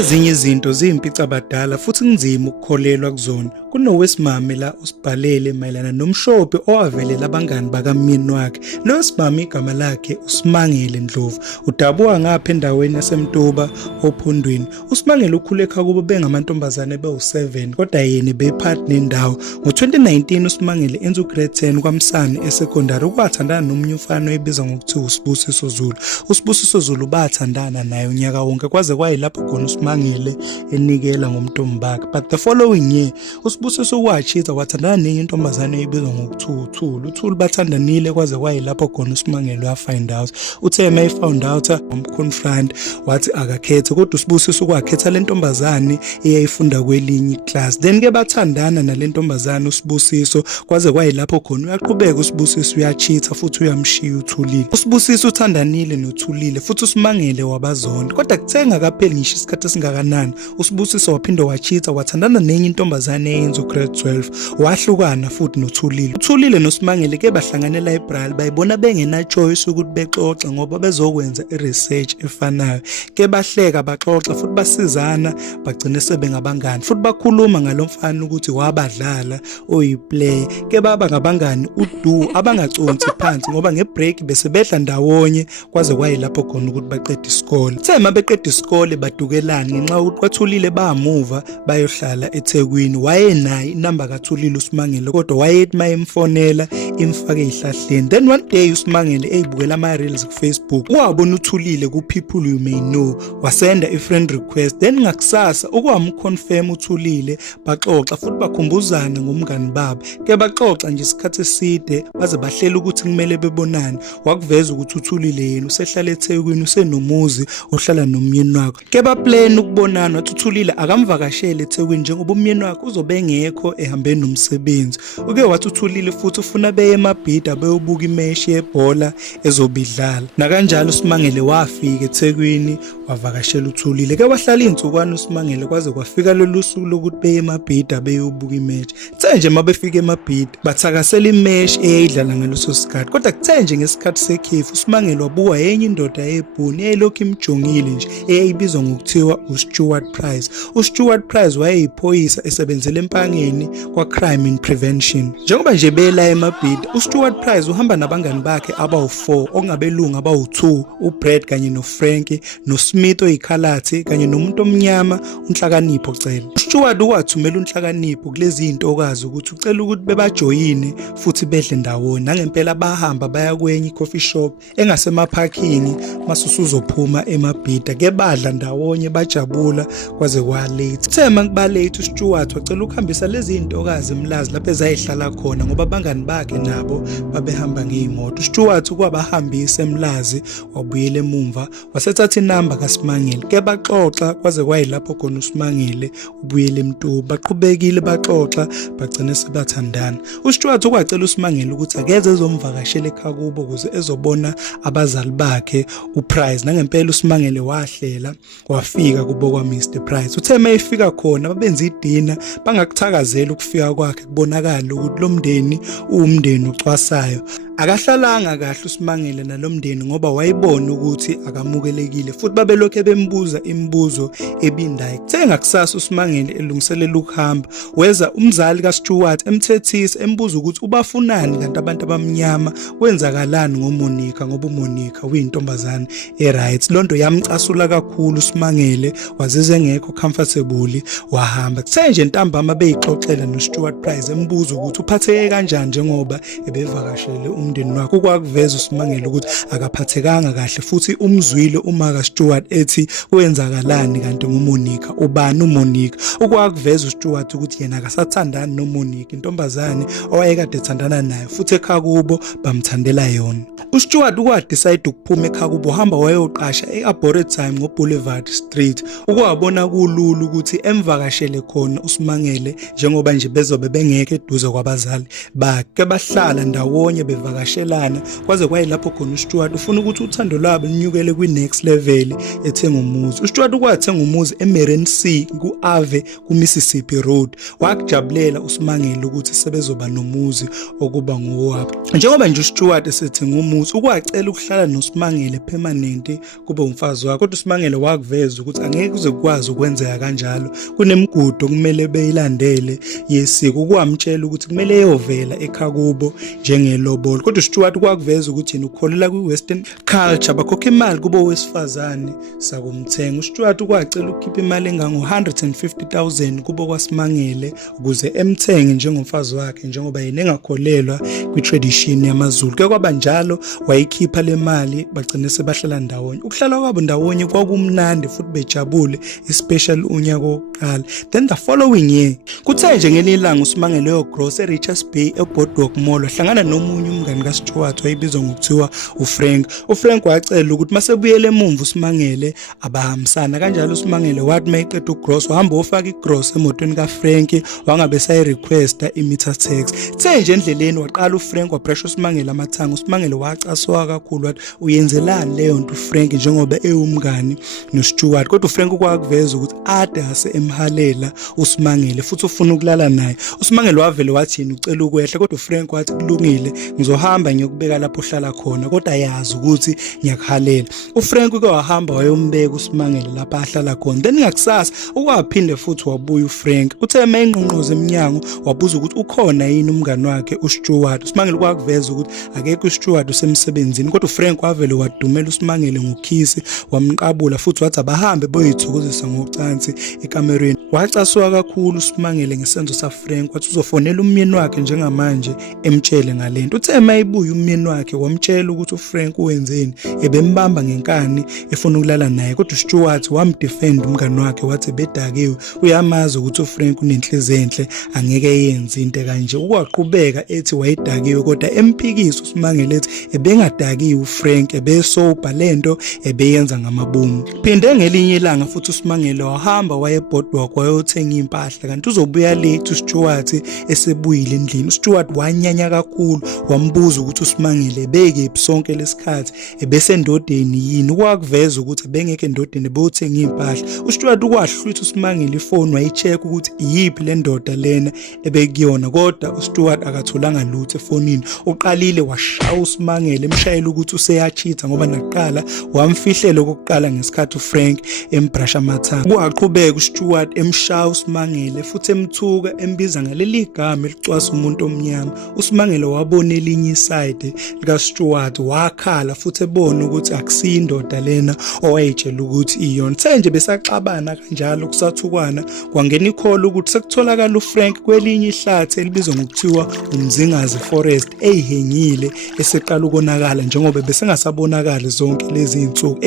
Ezinye izinto ziyimpica abadala futhi kunzima ukukholelwa kuzona. Kunowesimame la usibhalele mayelana nomshophi owavelela abangani bakamyeni wakhe. Lo wesimame igama lakhe uSimangele Ndlovu. Udabuka ngapha endaweni yaseMtuba ophondweni. uSimangele ukhule eKhakubo bengamantombazane bewu7 kodwa yena bephakathi nendawo. Ngo2019 uSimangele enza ugrade 10 kwaMsane eSecondary ukwathandana nomunye umfana oyibizwa ngokuthi uSibusiso Zulu. uSibusiso Zulu bathandana naye unyaka wonke kwaze kwayilapho khona uSimangele enikela ngomntombi bakhe. But the following year uSibusiso wachitha wathandana nenye intombazane eyibizwa ngokuthi uThulu. uThulu bathandanile kwaze kwayilapho khona uSimangele wafind out. Uthe may found out confront wathi akakhethe kodwa uSibusiso kwakhetha le ntombazane eyayifunda kwelinye iclass. Then ke bathandana nale ntombazane uSibusiso kwaze kwayilapho khona uyaqhubeka uSibusiso uyachitha futhi uyamshiya uThulile. uSibusiso uthandanile noThulile futhi uSimangele wabazonda kodwa kuthenga kapheli ngisho isikhathi esingakanani uSibusiso waphinde wachitha wathandana nenye intombazane eyenza ugrade 12 wahlukana futhi noThulile. uThulile noSimangele ke bahlanganela eBraille bayibona bengena choice ukuthi bexoxe ngoba bezokwenza iresearch efanayo. Ke bahleka baxoxa futhi basizana bagcine sebengabangani futhi bakhuluma ngalomfana ukuthi wabadlala oyiplayer. Ke baba ngabangani uDu abangaconsi phansi ngoba ngebreak bese bedla ndawonye kwaze kwayilapho khona ukuthi baqeda isikole. Thema beqeda isikole badukelana ngenxa ukuthi kwaThulile bamuva bayohlala eThekwini. Wayenayo inamba kaThulile uSimangele kodwa wayethi mayemfonela imfake ezihlahleni. Then one day uSimangele eyibukela ama reels ku Facebook wabona uThulile ku people you may know wasenda i-friend request. Then ngakusasa okwamconfirm uThulile baxoxa futhi bakhumbuzana ngomngani babo. Ke baxoxa nje isikhathi eside baze bahlela ukuthi kumele bebonane. Wakuveza ukuthi uThulile yena usehlala eThekwini usenomuzi ohlala nomyeni wakhe. Ke baplan ukubonana wathi uThulile akamvakashele eThekwini njengoba umyeni wakhe uzobe engekho ehambe nomsebenzi. Uke wathi uThulile futhi ufuna beye eMabhida beyobuka imeshi yebhola ezobidlala. Na kanjalo uSimangele wafika eThekwini wavakashela uThulile. Ke wahlala insukwana uSimangele kwaze kwafika lolu suku lokuthi beye eMabhida beyobuka imeshi. Kuthe nje mabefika eMabhida bathakasela imeshi eyidlala ngaleso sikhathi kodwa kuthe nje ngesikhathi sekhefu uSimangele wabuka yenye indoda yebhuni eyilokhu imjongile nje eyayibizwa ngokuthiwa uStuart Price. uStuart Price wayeyiphoyisa esebenzele empangeni kwaCrime and Prevention. Njengoba nje bela eMabhida uStuart Price uhamba nabangani bakhe abawu4 okungabelungu abawu2 uBrad kanye noFrank noSmith oyikhalathi kanye nomuntu omnyama uNhlakanipho cela. uStuart wathumela uNhlakanipho kulezi izintokazi ukuthi ucela ukuthi bebajoyine futhi bedle ndawonye. Nangempela bahamba baya kwenye icoffee shop engasemaparking masusuzophuma eMabhida. Ke badla ndawonye bajabula kwaze kwa late. Thema kuba late uStuart wacela ukuhambisa lezi zintokazi eMlazi lapho ezayihlala khona ngoba abangani bakhe nabo babehamba ngeimoto. uStuart kwabahambisa eMlazi wabuyela emumva wasethatha inamba kaSimangele. Ke baxoxa kwaze kwayilapho khona uSimangele ubuyele eMtuba. Baqhubekile baxoxa bagcine sebathandana. uStuart ukwacela uSimangele ukuthi akeze ezomvakashela eKhakubo ukuze ezobona abazali bakhe uPrice. Nangempela uSimangele wahlela wafika kubo kwa Mr Price. Uthe mayefika khona babenza idina bangakuthakazela ukufika kwakhe kubonakala ukuthi lo mndeni uwumndeni ocwasayo. Akahlalanga kahle uSimangele nalomndeni ngoba wayibona ukuthi akamukelekile futhi babelokhe bembuza imibuzo ebindayo. Kuthe ngakusasa uSimangele elungiselela ukuhamba weza umzali kaStuart emthethisa embuza ukuthi ubafunani kanti abantu abamnyama kwenzakalani ngoMonica ngoba uMonica uyintombazane eright. Lonto yamcasula kakhulu uSimangele wazizwe engekho comfortable wahamba. Kuthe nje ntambama beyixoxela noStuart Price embuza ukuthi uphatheke kanjani njengoba ebevakashele umndeni wakhe. Ukwakuveza uSimangele ukuthi akaphathekanga kahle futhi umzwile uma kaStuart ethi kwenzakalani kanti ngoMonica ubani uMonica. Ukwakuveza uStuart ukuthi yena akasathandani noMonica intombazane owayekade ethandana naye futhi eKhakubo bamthandela yona. uStuart ukwadecide ukuphuma eKhakubo hamba wayoqasha eArboretum ngoBoulevard Street. Ukwabona kulula ukuthi emvakashele khona uSimangele njengoba nje bezobe bengeke eduze kwabazali bakhe. Bahlala ndawonye bevakashelana kwaze kwayilapho khona uStuart ufuna ukuthi uthando lwabo linyukele kwi-next level ethenga umuzi. uStuart ukwathenga umuzi eMerensea ku-Ave ku-Mississippi Road. Wakujabulela uSimangele ukuthi sebezoba nomuzi okuba ngowabo. Njengoba nje uStuart esethenga umuzi ukwacela ukuhlala noSimangele permanent kube umfazi wakhe kodwa uSimangele wakuveza ukuthi angeke kuze kukwazi ukwenzeka kanjalo. Kunemigudu okumele beyilandele yesiko ukwamtshela ukuthi kumele eyovela ekhaya kubo njengelobolo. Kodwa uStuart kwakuveza ukuthi yena ukholela kwi-Western culture, bakhokha imali kubo wesifazane sakumthenga. uStuart kwacela ukukhipha imali engango-150,000 kubo kwaSimangele ukuze emthenge njengomfazi wakhe, njengoba yena engakholelwa kwi-tradition yamaZulu. Ke kwaba njalo, wayikhipha le mali, bagcine sebahlala ndawonye. Ukuhlala kwabo ndawonye kwakumnandi futhi bejabule, especially unyaka wokuqala. Then the following year, kuthe nje ngelinye ilanga uSimangele yogross eRichards Bay eBoardwalk Mall, wahlangana nomunye umngani kaStuart wayebizwa ngokuthiwa uFrank. uFrank wacela ukuthi masebuyele emumva uSimangele abahambisana. Kanjalo uSimangele wathi mayeqeda ugross wahamba ofaka igross emotweni kaFrank, wangabe sayirequesta imeter tax. Kuthe nje endleleni waqala uFrank wapressure uSimangele amathanga. uSimangele wacaswa kakhulu wathi uyenzelani leyo nto uFrank njengoba ewumngani noStuart. Kodwa uFrank kwakuveza ukuthi ade ase emhalela uSimangele futhi ufuna ukulala naye. uSimangele wavele wathi yena ucela ukwehla, kodwa uFrank wathi kulungile, ngizohamba ngiyokubeka lapho uhlala khona, kodwa yazi ukuthi ngiyakuhalela. uFrank ke wahamba wayombeka uSimangele lapha ahlala khona. Then ngakusasa ukwaphinde futhi wabuya uFrank. Uthe mayingqonqoza eminyango wabuza ukuthi ukhona yini umngani wakhe uStuart. uSimangele kwakuveza ukuthi akekho uStuart usemsebenzini, kodwa uFrank wavele wadumela uSimangele ngokhisi, wamqabula futhi wathi abahambe boyithokozisa ngocansi ekamereni. Wacaswa kakhulu uSimangele ngesenzo saFrank, wathi uzofonela umyeni wakhe njengamanje emtshele ngalento. Uthe mayibuya umyeni wakhe wamtshela ukuthi uFrank wenzeni, ebembamba ngenkani efuna ukulala naye, kodwa uStuart wamdefend umngani wakhe wathi bedakiwe, uyamazi ukuthi uFrank unenhliziyo enhle, angeke yenze into kanje. Ukwaqhubeka ethi wayedakiwe, kodwa emphikisa uSimangele ethi ebengadakiwe uFrank, ebesoba lento ebeyenza ngamabomu. Phinde ngelinye ilanga futhi uSimangele wahamba wayeBoardwalk wayothenga impahla, kanti uzobuya late uStuart esebuyile endlini. uStuart wanyanya kakhulu, wambuza ukuthi uSimangele bekephi sonke lesikhathi, ebesendodeni yini. Kwakuveza ukuthi bengeke endodeni beyothenga impahla. uStuart ukwahlwitha uSimangele ifoni wayicheck ukuthi iyiphi le ndoda lena ebekuyona, kodwa uStuart akatholanga lutho efonini. Uqalile washaya uSimangele emshayela ukuthi useyachitha ngoba nakuqala wamfihlela okokuqala ngesikhathi uFrank embrusha amathanga. Kwaqhubeka uStuart emshaya uSimangele futhi emthuka embiza ngaleli gama elicwasa umuntu omnyama. uSimangele wabona elinye iside likaStuart, wakhala futhi ebona ukuthi akusindoda lena owayetshela ukuthi iyona. Kuthe nje besaxabana kanjalo kusathukwana, kwangena ikhola ukuthi sekutholakala uFrank kwelinye ihlathi elibizwa ngokuthiwa uMzingazi Forest eyihengile eseqala ukonakala njengoba besengasabonakali zonke lezi insuku.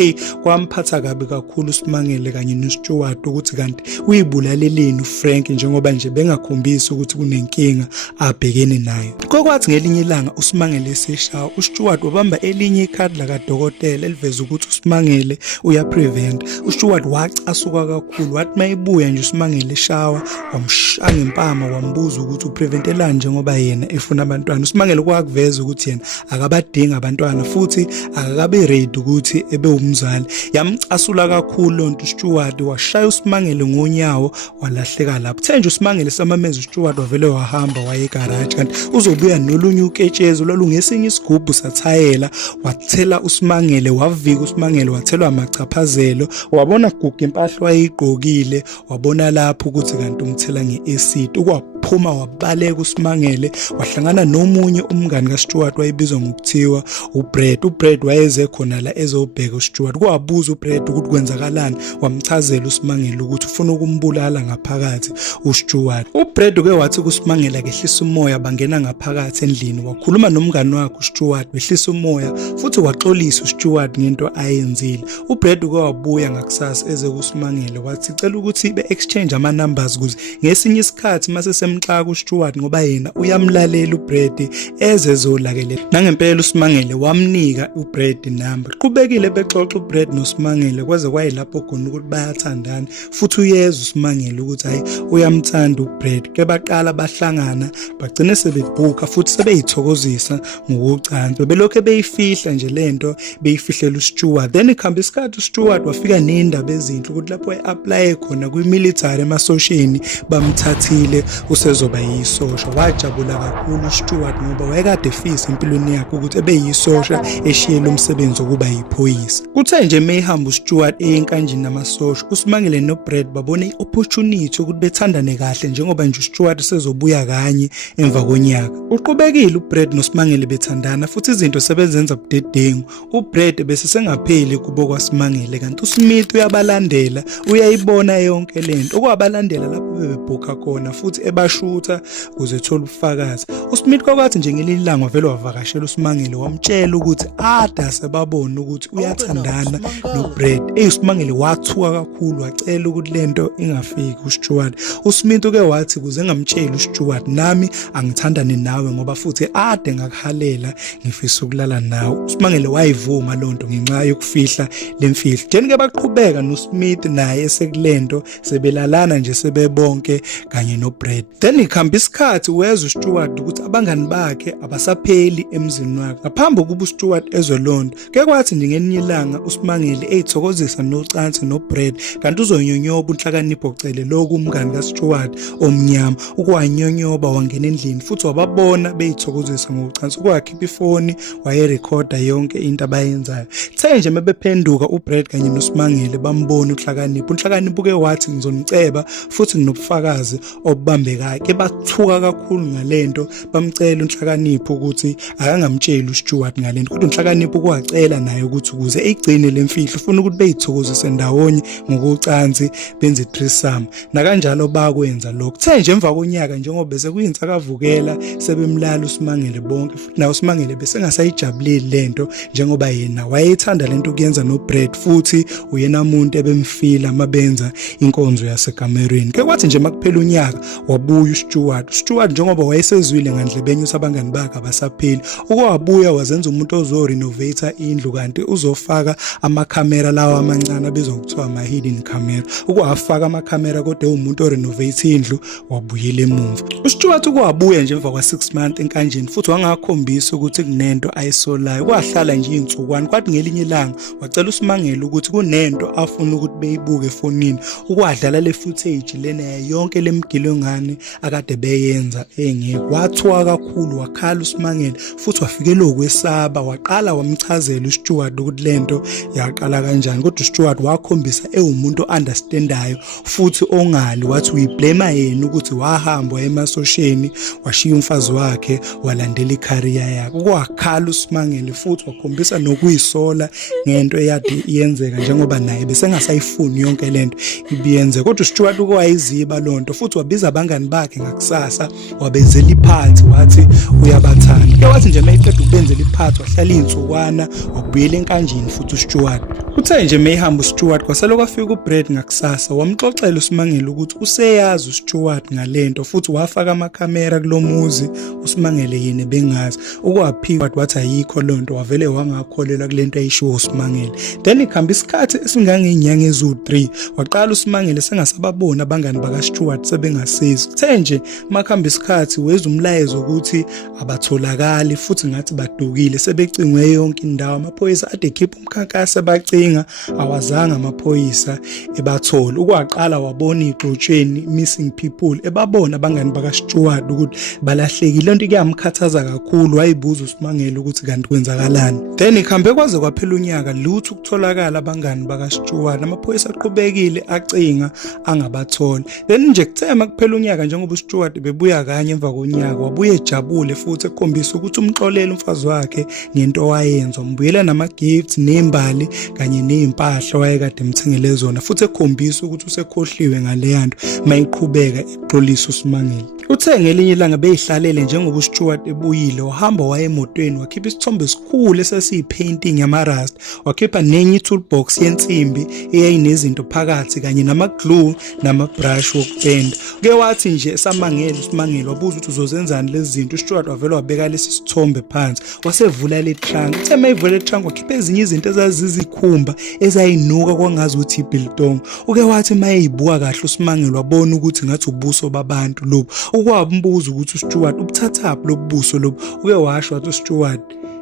Kwamphatha kabi kakhulu uSimangele kanye noStuart ukuthi kanti uyibulaleleni uFrank njengoba nje bengakhombisi ukuthi kunenkinga abhekene nayo. Kokwathi ngelinye ilanga uSimangele eseshawa, uStuart wabamba elinye ikhadi lakadokotela eliveza ukuthi uSimangele uyaprevent. uStuart wacasuka kakhulu, wathi mayibuya nje uSimangele eshawa wamshaya ngempama, wambuza ukuthi upreventelani njengoba yena efuna abantwana. uSimangele kwakuveza ukuthi yena akabadinga abantwana futhi akakabe ready ukuthi ebe umzali. Yamcasula kakhulu lonto uStuart, washaya uSimangele ngonyawo walahleka lapho. Kuthe nje uSimangele samameza uStuart wavele wahamba waye egarage, kanti uzobuya nolunye uketshezi olungesinye isigubhu sathayela, wathela uSimangele, wavika uSimangele, wathelwa amachaphazelo, wabona gugu impahla wayigqokile, wabona lapho ukuthi kanti umthela ngeacid. Ukwaphuma wabaleka uSimangele, wahlangana nomunye umngani kaStuart wayebizwa ngokuthiwa uBrad. uBrad wayeze khona la ezobheka uStuart. Kwabuza uBrad ukuthi kwenzakalani, wamchazela uSimangele ukuthi ufuna ukumbulala ngaphakathi uStuart. uBrad ke wathi kuSimangele kehlisa umoya, bangena ngaphakathi endlini, wakhuluma nomngani wakhe uStuart, wehlisa umoya futhi waxolisa uStuart ngento ayenzile. uBrad ke wabuya ngakusasa eze kuSimangele wathi cela ukuthi be-exchange ama-numbers ukuze ngesinye isikhathi mase semxaka uStuart ngoba yena uyamlalela uBrad ezezolakelela. Nangempela uSimangele wamnika uBrad number. Qhubekile bexoxa uBrad noSimangele kwaze kwayilapho khona ukuthi bayathandana futhi uyeza uSimangele ukuthi hayi uyamthanda uBrad. Ke baqala bahlangana, bagcine sebebhuka futhi sebeyithokozisa ngokucansi. Belokho beyifihla nje lento, beyifihlela uStuart. Then ikhamba isikhathi uStuart wafika nendaba ezinhle ukuthi lapho ay-apply khona kwi-military emasosheni bamthathile. usezoba yisosha. Wajabula kakhulu uStuart ngoba wayekade efisa empilweni yakhe ukuthi ebe yisosha eshiyele umsebenzi wokuba yiphoyisa. Kuthe nje mehamba uStuart enkanjini namasosha, uSimangele noBrad babona i-opportunity ukuthi bethandane kahle njengoba nje uStuart sezobuya kanye emva konyaka. Uqhubekile uBrad noSimangele bethandana futhi izinto sebezenza budedengu. uBrad bese sengapheli kubo kwaSimangele kanti uSmith uyabalandela, uyayibona yonke lento okwabalandela lapho bebebhokha khona futhi ebashutha ukuze ethola ubufakazi. uSmith kwakwathi nje ngelinye ilanga wavele wavakashela uSimangele wamtshela ukuthi ade sebabona ukuthi uyathandana noBrad. uSimangele wathuka kakhulu wacela ukuthi lento ingafiki uStuart. uSmith uke wathi kuze ngamtshela uStuart nami angithandane nawe ngoba futhi ade ngakhalela ngifisa ukulala nawe. uSimangele wayivuma lonto ngenxa yokufihla lemfihlo. Ke baqhubeka noSmith naye esekulento sebelalana nje sebebonke kanye noBrad. Then ikhamba isikhathi weza uStuart ukuthi abangani bakhe abasapheli emzini wakhe. Ngaphambi kokuba uStuart ezolonto ke kwathi nje ngelinye ilanga uSimangele eyithokozisa nocansi noBrad kanti uzonyonyoba uNhlakanipho ocele lokhu umngani kaStuart omnyama ukwanyonyoba wangena endlini futhi wababona beyithokozisa ngocansi ukwakhipha ifoni wayerekhoda yonke into abayenzayo. The nje mebephenduka uBrad kanye noSimangele bambona uNhlakanipho. uNhlakanipho ke wathi ngizomceba futhi nginobufakazi obubambekayo. Ke bathuka kakhulu ngalento bamcela uNhlakanipho ukuthi akangamtsheli uStuart ngalento kodwa uNhlakanipho kwacela naye ukuthi ukuze eyigcine lemfihlo ufuna ukuthi beyithokozise ndawonye ngokucansi benze threesome na kanjalo bakwenza lokho. The nje emva konyaka njengoba bese kuyinsakavukela sebemlala uSimangele bonke futhi nawo uSimangele bese engasayijabuleli lento njengoba yena wayethanda lento kuyenza noBrad futhi uyena umuntu ebemfila mabenza inkonzo yaseGamereni. Ke kwathi nje makuphela unyaka wabuya uStuart njengoba wayesezwile ngandlebeni usabangani bakhe abasapheli ukwabuya wazenza umuntu ozorenovate indlu kanti uzofaka amakhamera lawa amancane abizwa ngokuthiwa ama-hidden camera. ukwafaka amakhamera kodwa umuntu orenovate indlu wabuyela emuva. uStuart ukwabuya nje emva kwa6 months enkanjeni futhi wangakhombisa ukuthi kunento ayisolayo. Kwahlala nje insukwana kwathi ngelinye ilanga wacela uSimangele ukuthi kunento afuna ukuthi beyibuke efonini ukwadlala le footage lena yonke lemgilongane akade beyenza engekho. Wathuka kakhulu wakhala uSimangele futhi wafikela ukwesaba waqala wamchazela uStuart ukuthi lento yaqala kanjani kodwa uStuart wakhombisa ewumuntu understandayo futhi ongali wathi uyiblame yena ukuthi wahamba emasosheni washiya umfazi wakhe walandela icareer yakhe. Kwakhala uSimangele futhi wakhombisa nokuyisola ngento eyade iyenzeka njengoba naye bese engasayifuni yonke lento ibiyenze kodwa uStuart ukwayiziba lonto futhi wabiza abangani bakhe ngakusasa wabenzela iphathi wathi uyabathanda. Ke wathi nje mayiqeda ukubenzela iphathi wahlala insukwana wabuyela enkanjini futhi uStuart. Uthe nje mehamba uStuart kwaselo kwafika uBrad ngakusasa wamxoxela uSimangele ukuthi useyazi uStuart ngalento futhi wafaka amakhamera kulomuzi uSimangele yena bengazi. Ukwaphika wathi ayikho lonto wavele wangakholelwa kulento ayishiwo uSimangele. Then ikhamba isikhathi esingangenyanga ezu3 waqala uSimangele sengasababona abangani bakaStuart sebengasizi. Kuthe nje makhamba isikhathi weza umlayezo ukuthi abatholakali futhi ngathi badukile sebecingwe yonke indawo. Amaphoyisa ade ekhipha umkhankaso bacinga awazanga amaphoyisa ebathola. Ukwaqala wabona igxotsheni missing people ebabona abangani bakaStuart ukuthi balahlekile. Lento kuyamkhathaza kakhulu wayibuza uSimangele ukuthi kanti kwenzakalani. Then ikhambe kwaze kwaphela unyaka lutho ukutholakala abangani bakaStuart. Amaphoyisa aqhubekile acinga angabathola. Then nje kuthema kuphela unyaka njengoba uStuart bebuya kanye emva konyaka wabuye ejabule futhi ekhombisa ukuthi umxolele umfazi wakhe ngento wayenza. Umbuyela nama gifts nembali kanye nezimpahla wayekade emthengele zona futhi ekhombisa ukuthi usekhohliwe ngaleyanto mayiqhubeka exolisa uSimangele. Uthe ngelinye ilanga beyihlalele njengoba uStuart ebuyile wahamba waye emotweni wakhipha isithombe esikhulu esasiyipainting yamarasta wakhipha nenye toolbox yensimbi eyayinezinto phakathi kanye nama glue nama brush wokupenda. Ke wathi nje esamangele uSimangele wabuza ukuthi uzozenzani lezi zinto. uStuart wavela wabeka lesi sithombe phansi wasevula le trunk. Uthe mayivula le trunk wakhipha ezinye izinto ezazizikhumba ezayinuka kwangazi ukuthi ibiltong. Uke wathi mayeyibuka kahle uSimangele wabona ukuthi ngathi ubuso babantu lobu. Ukwambuza ukuthi uStuart ubuthathaphi lobubuso lobu. Uke washo wathi uStuart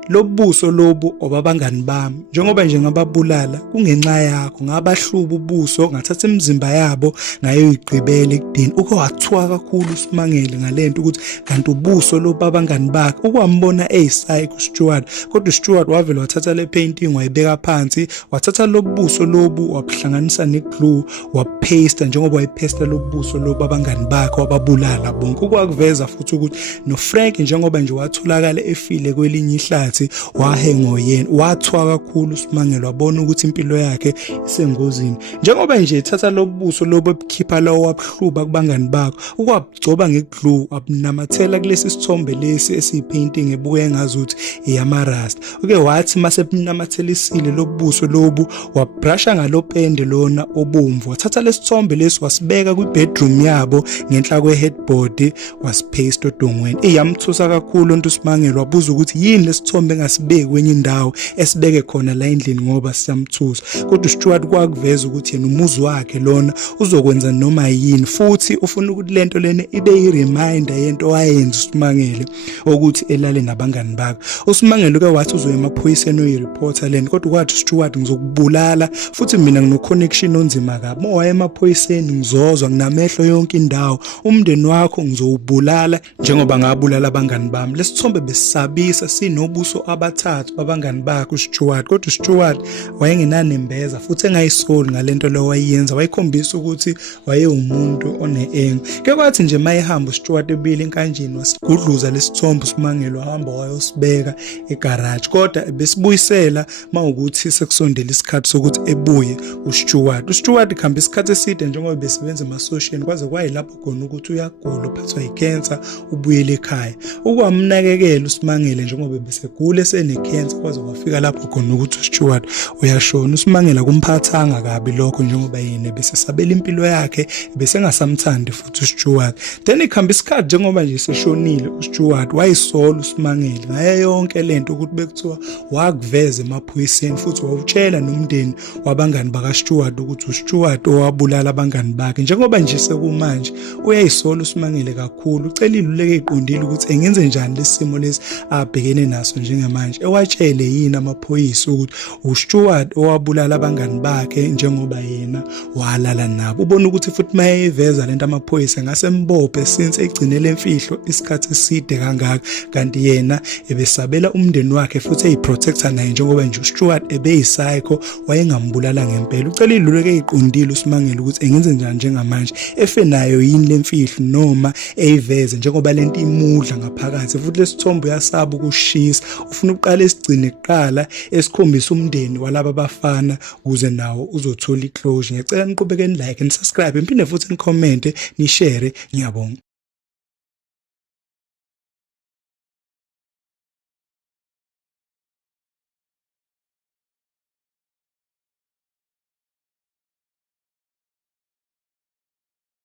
lobuso lobu obabangani bami njengoba nje ngababulala kungenxa yakho ngabahluba ubuso ngathatha imizimba yabo ngayoyigqibela ekudeni uke wathiwa kakhulu uSimangele ngalento ukuthi kanti ubuso lobabangani bakhe ukwambona eyisayico uStuart kodwa uStuart wavele wathatha le painting wayibeka phansi wathatha lobuso lobu wabuhlanganisa neglue wapaste njengoba wayipaste lobuso lobabangani bakhe wababulala bonke ukwakuveza futhi ukuthi noFrank njengoba nje watholakala efile kwelinye ihlathi wahengo yena wathwa kakhulu uSimangele wabona ukuthi impilo yakhe isengozini njengoba nje ethatha lobuso lobukhipha lawo wabhluba kubangani bakhe ukwabugcoba ngeglue wabunamathela kulesi sithombe lesi esiyipainting ebuke ngazuthi iyamarasta uke wathi mase bunamathelisile lobuso lobu wabrusha ngalopende lona obomvu wathatha lesithombe lesi wasibeka kwibedroom yabo ngenhla kweheadboard wasipaste odongweni iyamthusa kakhulu onto uSimangele wabuza ukuthi yini lesithombe engasibeki kwenye indawo esibeke khona la endlini ngoba siyamthusa kodwa uStuart kwakuveza ukuthi yena umuzi wakhe lona uzokwenza noma yini futhi ufuna ukuthi lento lena ibe i-reminder yento wayenza uSimangele ukuthi elale nabangani bakhe uSimangele ke wathi uzoya emaphoyiseni oyireporter lento kodwa kwathi uStuart ngizokubulala futhi mina ngino connection onzima kabi moya emaphoyiseni ngizozwa nginamehlo yonke indawo umndeni wakho ngizowubulala njengoba ngabulala abangani bami lesithombe besisabisa sinobuso abathathu babangani bakhe uStuart kodwa uStuart wayengenanembeza futhi engayisoli ngalento lo wayenza wayikhombisa ukuthi wayeumuntu one-anger ke kwathi nje mayehamba uStuart ebile enkanjini wasigudluza lesithombe uSimangele wahamba wayosibeka egarage kodwa besibuyisela mawukuthi sekusondela isikhathi sokuthi ebuye uStuart khamba isikhathi eside njengoba besebenza emasocial kwaze kwayilapho khona ukuthi uyagula uphathwa yicancer ubuyele ekhaya ukwamnakekela uSimangele njengoba besegula esenecancer kwaze kwafika lapho khona ukuthi uStuart uyashona uSimangele kumphathanga kabi lokho njengoba yena besesabela impilo yakhe besengasamthandi futhi uStuart then ikhamba isikhathi njengoba nje seshonile uStuart wayisola uSimangele ngayo yonke lento ukuthi bekuthiwa wakuveza emaphoyiseni futhi wawutshela nomndeni wabangani bakaStuart ukuthi uStuart owabulala abangani bakhe njengoba nje sekumanje uyayisola uSimangele kakhulu ucela iluleke iqondile ukuthi engenze njani lesimo lesi abhekene naso njengamanje ewatshele yini amaphoyisa ukuthi uStuart owabulala abangani bakhe njengoba yena walala nabo ubona ukuthi futhi mayeveza lento amaphoyisa ngasembophe since egcinele imfihlo isikhathi eside kangaka kanti yena ebesabela umndeni wakhe futhi eyiprotector naye njengoba nje uStuart ebeyisayikho wayengambulala ngempela ucela iluleke iqondile uSimangele ukuthi engenze njani njengamanje efe nayo yini lemfihlo noma eyiveze njengoba lento imudla ngaphakathi futhi lesithombe uyasaba ukushisa ufuna uqala esigcine kuqala esikhombisa umndeni walabo abafana ukuze nawo uzothola iclosure ngicela niqhubeke like and subscribe niphinde futhi nicomment ni share ngiyabonga.